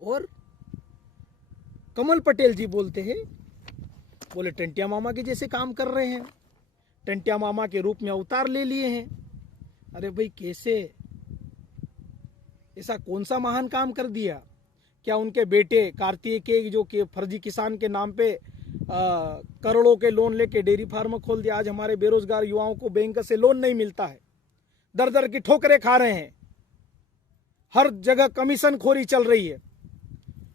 और कमल पटेल जी बोलते हैं, बोले टंटिया मामा के जैसे काम कर रहे हैं, टंटिया मामा के रूप में अवतार ले लिए हैं। अरे भाई कैसे, ऐसा कौन सा महान काम कर दिया? क्या उनके बेटे कार्तिकेय जो कि फर्जी किसान के नाम पे करोड़ों के लोन लेके डेयरी फार्म खोल दिया, आज हमारे बेरोजगार युवाओं को बैंक से लोन नहीं मिलता है, दर दर की ठोकरें खा रहे हैं, हर जगह कमीशन खोरी चल रही है,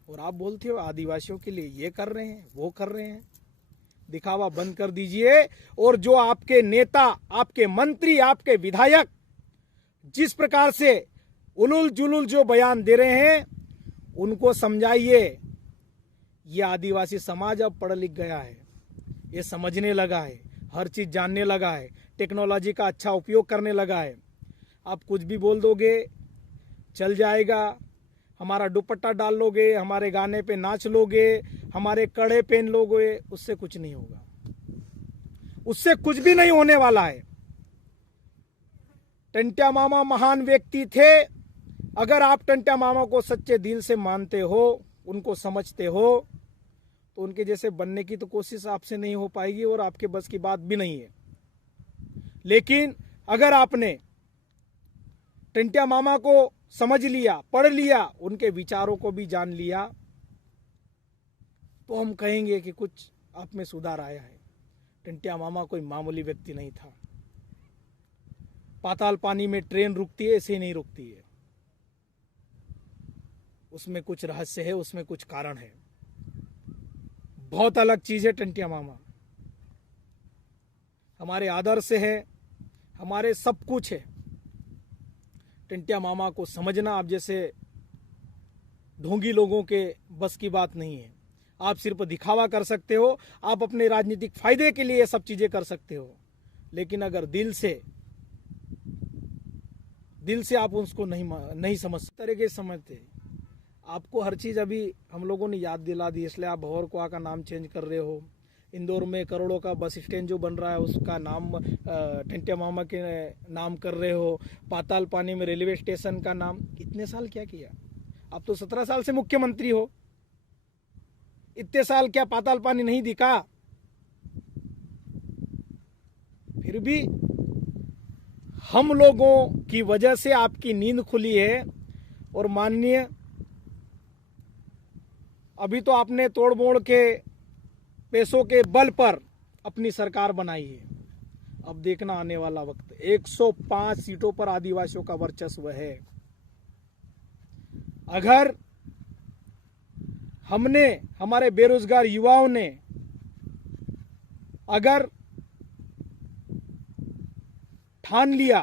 और आप बोलते हो आदिवासियों के लिए ये कर रहे हैं वो कर रहे हैं। दिखावा बंद कर दीजिए। और जो आपके नेता, आपके मंत्री, आपके विधायक जिस प्रकार से उलुल जुलुल जो बयान दे रहे हैं, उनको समझाइए ये आदिवासी समाज अब पढ़ लिख गया है, ये समझने लगा है, हर चीज जानने लगा है, टेक्नोलॉजी का अच्छा उपयोग करने लगा है। आप कुछ भी बोल दोगे चल जाएगा, हमारा दुपट्टा डाल लोगे, हमारे गाने पे नाच लोगे, हमारे कड़े पहन लोगे, उससे कुछ नहीं होगा, उससे कुछ भी नहीं होने वाला है। टंटिया मामा महान व्यक्ति थे। अगर आप टंटिया मामा को सच्चे दिल से मानते हो, उनको समझते हो, तो उनके जैसे बनने की तो कोशिश आपसे नहीं हो पाएगी और आपके बस की बात भी नहीं है। लेकिन अगर आपने टंटिया मामा को समझ लिया, पढ़ लिया, उनके विचारों को भी जान लिया, तो हम कहेंगे कि कुछ आप में सुधार आया है। टंटिया मामा कोई मामूली व्यक्ति नहीं था। पाताल पानी में ट्रेन रुकती है, ऐसे ही नहीं रुकती है, उसमें कुछ रहस्य है, उसमें कुछ कारण है, बहुत अलग चीज है टंटिया मामा। हमारे आदर्श है, हमारे सब कुछ है। टंटिया मामा को समझना आप जैसे ढोंगी लोगों के बस की बात नहीं है। आप सिर्फ दिखावा कर सकते हो, आप अपने राजनीतिक फायदे के लिए ये सब चीजें कर सकते हो, लेकिन अगर दिल से आप उसको नहीं समझ तरीके से समझते। आपको हर चीज अभी हम लोगों ने याद दिला दी, इसलिए आप भंवर कुआं का नाम चेंज कर रहे हो। इंदौर में करोड़ों का बस स्टैंड जो बन रहा है उसका नाम टंटिया मामा के नाम कर रहे हो। पाताल पानी में रेलवे स्टेशन का नाम, इतने साल क्या किया? आप तो 17 साल से मुख्यमंत्री हो, इतने साल क्या पाताल पानी नहीं दिखा? फिर भी हम लोगों की वजह से आपकी नींद खुली है। और माननीय, अभी तो आपने तोड़ मोड़ के पैसों के बल पर अपनी सरकार बनाई है, अब देखना आने वाला वक्त 105 सीटों पर आदिवासियों का वर्चस्व है। अगर हमने, हमारे बेरोजगार युवाओं ने अगर ठान लिया,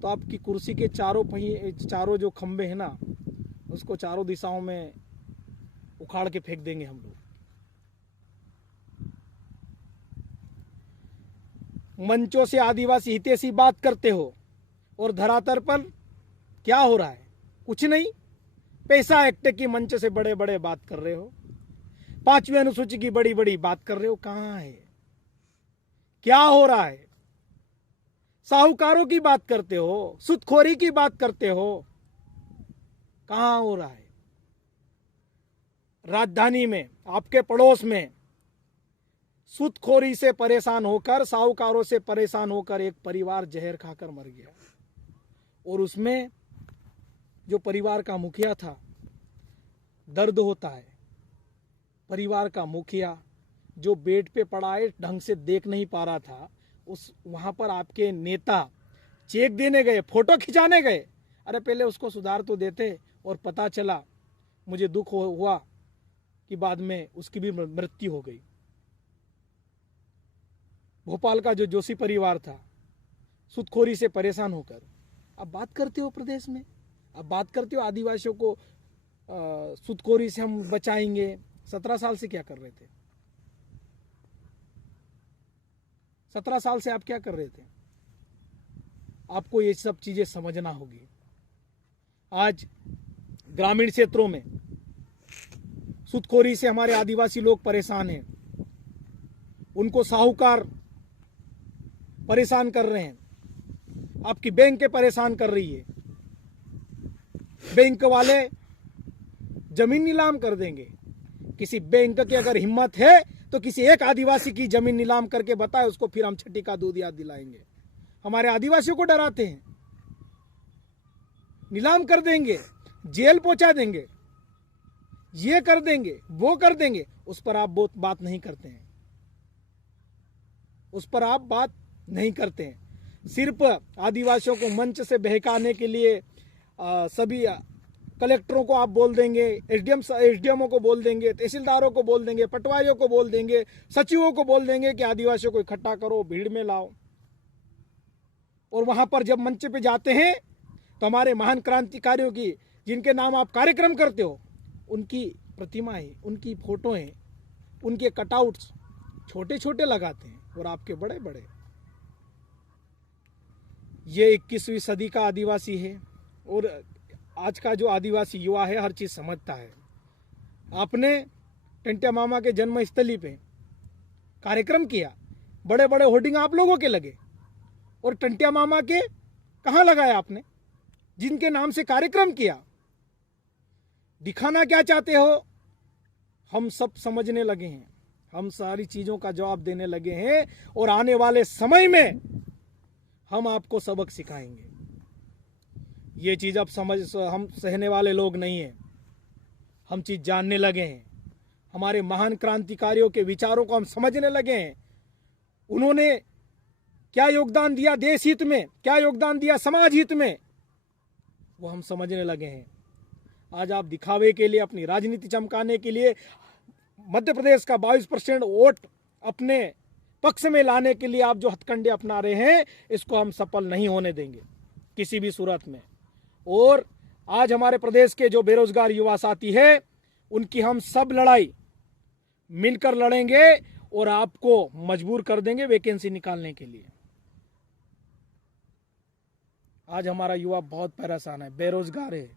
तो आपकी कुर्सी के चारों जो खंबे हैं ना, उसको चारों दिशाओं में उखाड़ के फेंक देंगे हम लोग। मंचों से आदिवासी हितैषी बात करते हो, और धरातल पर क्या हो रहा है? कुछ नहीं। पैसा एक्ट की मंच से बड़े बड़े बात कर रहे हो, 5वीं अनुसूची की बड़ी बड़ी बात कर रहे हो। कहां है? क्या हो रहा है? साहूकारों की बात करते हो, सूदखोरी की बात करते हो, कहां हो रहा है? राजधानी में, आपके पड़ोस में सूदखोरी से परेशान होकर, साहूकारों से परेशान होकर एक परिवार जहर खाकर मर गया। और उसमें जो परिवार का मुखिया था, दर्द होता है। परिवार का मुखिया जो बेड पे पड़ा है, ढंग से देख नहीं पा रहा था, उस वहां पर आपके नेता चेक देने गए, फोटो खिंचाने गए। अरे पहले उसको सुधार तो देते। और पता चला, मुझे दुख हुआ कि बाद में उसकी भी मृत्यु हो गई। भोपाल का जो जोशी परिवार था, सूदखोरी से परेशान होकर, अब बात करते हो प्रदेश में, अब बात करते हो आदिवासियों को सूदखोरी से हम बचाएंगे। 17 साल से क्या कर रहे थे? 17 साल से आप क्या कर रहे थे? आपको ये सब चीजें समझना होगी। आज ग्रामीण क्षेत्रों में सूदखोरी से हमारे आदिवासी लोग परेशान हैं, उनको साहूकार परेशान कर रहे हैं, आपकी बैंक के परेशान कर रही है। बैंक वाले जमीन नीलाम कर देंगे। किसी बैंक की अगर हिम्मत है तो किसी एक आदिवासी की जमीन नीलाम करके बताए, उसको फिर हम छठी का दूध याद दिलाएंगे। हमारे आदिवासियों को डराते हैं, नीलाम कर देंगे, जेल पहुंचा देंगे, ये कर देंगे, वो कर देंगे। उस पर आप बात नहीं करते हैं, उस पर आप बात नहीं करते हैं। सिर्फ आदिवासियों को मंच से बहकाने के लिए सभी कलेक्टरों को आप बोल देंगे, एसडीएमओ को बोल देंगे, तहसीलदारों को बोल देंगे, पटवारियों को बोल देंगे, सचिवों को बोल देंगे कि आदिवासियों को इकट्ठा करो, भीड़ में लाओ। और वहां पर जब मंच पे जाते हैं तो हमारे महान क्रांतिकारियों की, जिनके नाम आप कार्यक्रम करते हो, उनकी प्रतिमाएं, उनकी फोटोएं, उनके कटआउट्स छोटे छोटे लगाते हैं और आपके बड़े बड़े। ये 21वीं सदी का आदिवासी है और आज का जो आदिवासी युवा है हर चीज समझता है। आपने टंट्या मामा के जन्मस्थली पे कार्यक्रम किया, बड़े बड़े होर्डिंग आप लोगों के लगे, और टंट्या मामा के कहां लगाया आपने, जिनके नाम से कार्यक्रम किया? दिखाना क्या चाहते हो? हम सब समझने लगे हैं, हम सारी चीजों का जवाब देने लगे हैं और आने वाले समय में हम आपको सबक सिखाएंगे। ये चीज अब हम सहने वाले लोग नहीं हैं, हम चीज जानने लगे हैं। हमारे महान क्रांतिकारियों के विचारों को हम समझने लगे हैं। उन्होंने क्या योगदान दिया देश हित में, क्या योगदान दिया समाज हित में, वो हम समझने लगे हैं। आज आप दिखावे के लिए, अपनी राजनीति चमकाने के लिए, मध्य प्रदेश का 22% वोट अपने पक्ष में लाने के लिए आप जो हथकंडे अपना रहे हैं, इसको हम सफल नहीं होने देंगे किसी भी सूरत में। और आज हमारे प्रदेश के जो बेरोजगार युवा साथी हैं, उनकी हम सब लड़ाई मिलकर लड़ेंगे और आपको मजबूर कर देंगे वैकेंसी निकालने के लिए। आज हमारा युवा बहुत परेशान है, बेरोजगार है।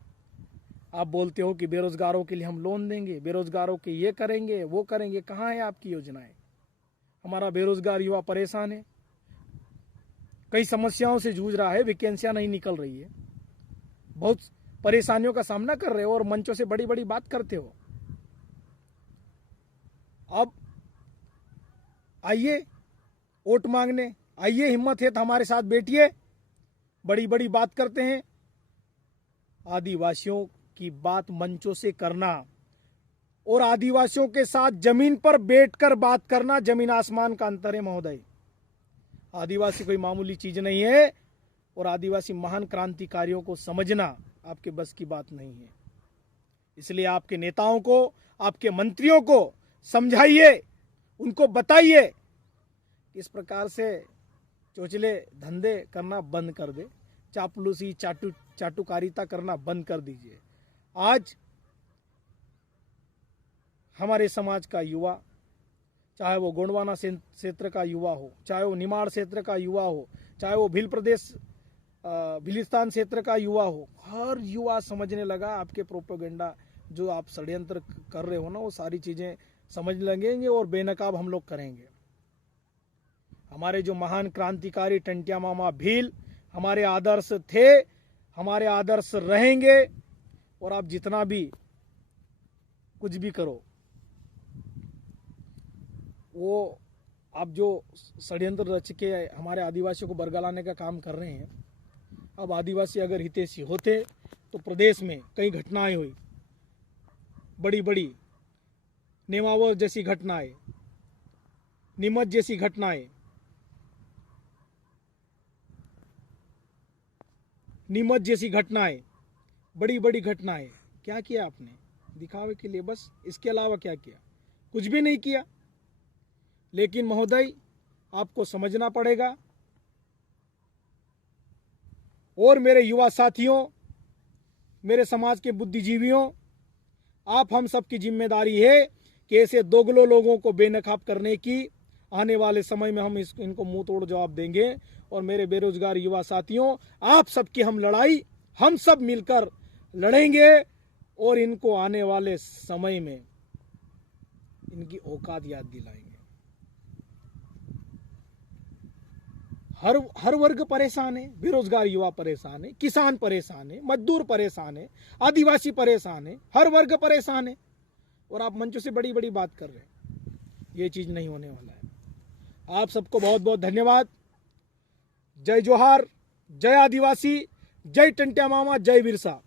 आप बोलते हो कि बेरोजगारों के लिए हम लोन देंगे, बेरोजगारों के ये करेंगे, वो करेंगे। कहाँ है आपकी योजनाएं? हमारा बेरोजगार युवा परेशान है, कई समस्याओं से जूझ रहा है, वैकेंसियां नहीं निकल रही है, बहुत परेशानियों का सामना कर रहे हो और मंचों से बड़ी बड़ी बात करते हो। अब आइए वोट मांगने, आइए, हिम्मत है तो हमारे साथ बैठिए। बड़ी बड़ी बात करते हैं, आदिवासियों की बात मंचों से करना और आदिवासियों के साथ जमीन पर बैठकर बात करना, जमीन आसमान का अंतर है महोदय। आदिवासी कोई मामूली चीज नहीं है और आदिवासी महान क्रांतिकारियों को समझना आपके बस की बात नहीं है। इसलिए आपके नेताओं को, आपके मंत्रियों को समझाइए, उनको बताइए इस प्रकार से चोचले धंधे करना बंद कर दे, चापलूसी, चाटुकारिता करना बंद कर दीजिए। आज हमारे समाज का युवा, चाहे वो गोंडवाना क्षेत्र का युवा हो, चाहे वो निमाड़ क्षेत्र का युवा हो, चाहे वो भील प्रदेश भीलिस्तान क्षेत्र का युवा हो, हर युवा समझने लगा आपके प्रोपेगेंडा जो आप षड्यंत्र कर रहे हो ना, वो सारी चीजें समझ लगेंगे और बेनकाब हम लोग करेंगे। हमारे जो महान क्रांतिकारी टंट्या मामा भील हमारे आदर्श थे, हमारे आदर्श रहेंगे। और आप जितना भी कुछ भी करो, वो आप जो षड्यंत्र रच के हमारे आदिवासियों को बरगलाने का काम कर रहे हैं, अब आदिवासी अगर हितैषी होते तो प्रदेश में कई घटनाएं हुई, बड़ी बड़ी नेमावर जैसी घटनाएं, नीमच जैसी घटनाएं, नीमच जैसी घटनाएं, बड़ी बड़ी घटनाएं। क्या किया आपने? दिखावे के लिए बस, इसके अलावा क्या किया? कुछ भी नहीं किया। लेकिन महोदय, आपको समझना पड़ेगा, और मेरे युवा साथियों, मेरे समाज के बुद्धिजीवियों, आप हम सब की जिम्मेदारी है कि ऐसे दोगलो लोगों को बेनकाब करने की आने वाले समय में हम इनको मुंह तोड़ जवाब देंगे। और मेरे बेरोजगार युवा साथियों, आप सबकी हम लड़ाई, हम सब मिलकर लड़ेंगे और इनको आने वाले समय में इनकी औकात याद दिलाएंगे। हर वर्ग परेशान है, बेरोजगार युवा परेशान है, किसान परेशान है, मजदूर परेशान है, आदिवासी परेशान है, हर वर्ग परेशान है, और आप मंचों से बड़ी बड़ी बात कर रहे हैं। ये चीज नहीं होने वाला है। आप सबको बहुत बहुत धन्यवाद। जय जोहार, जय आदिवासी, जय टंट्या मामा, जय बिरसा।